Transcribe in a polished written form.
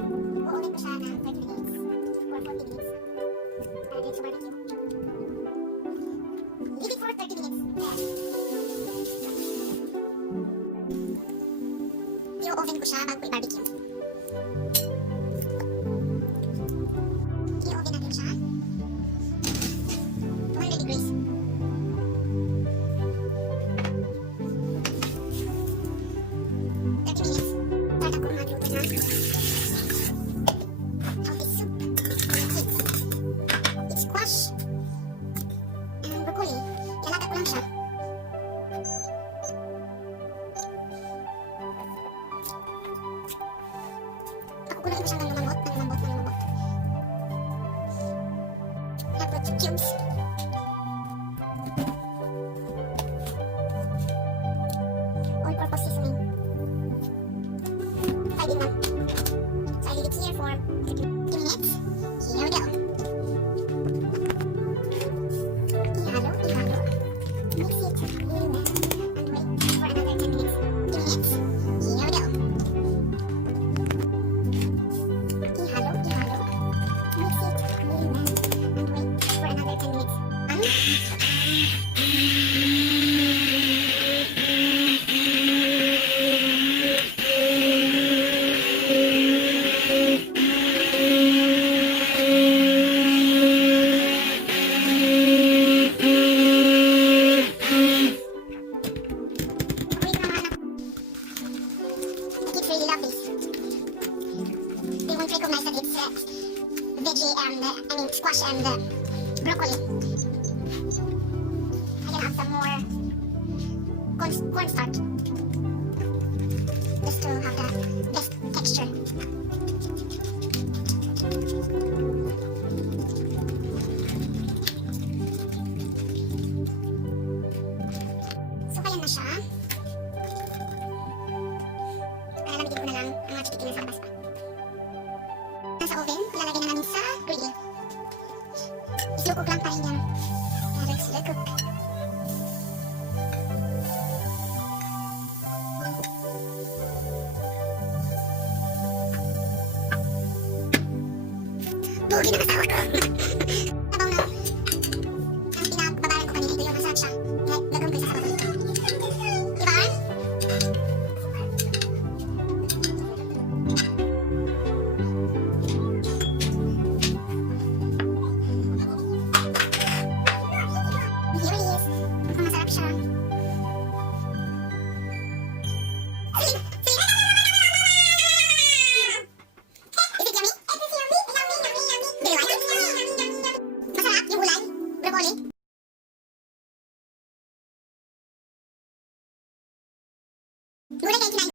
Uulit ko siya ng 30 minutes or 40 minutes. Para din sa barbecue. Leave it for 30 minutes. I-oven ko siya bago i-barbecue. I-oven natin siya. 200 degrees. Pakukuloyin ko siya ng lumambot. I put cubes. All-purpose seasoning. 5 in 1. So I leave it here for 30 minutes. Here we go. Ihalo. Mix it really well and wait for another 10 minutes. 2 minutes. Here we go. Ihalo. Mix it really well and wait for another 10 minutes. Really love this. They won't recognize that it's veggie and squash and broccoli. I can add some more cornstarch just to have the best texture. So ayan na siya. Lalagyan ko na lang ang mga chikitin sa labas pa. Nasa oven, ilalagay na namin sa grill. Slow cook lang pa rin yan. Slow cook. Bugi na asawa ko.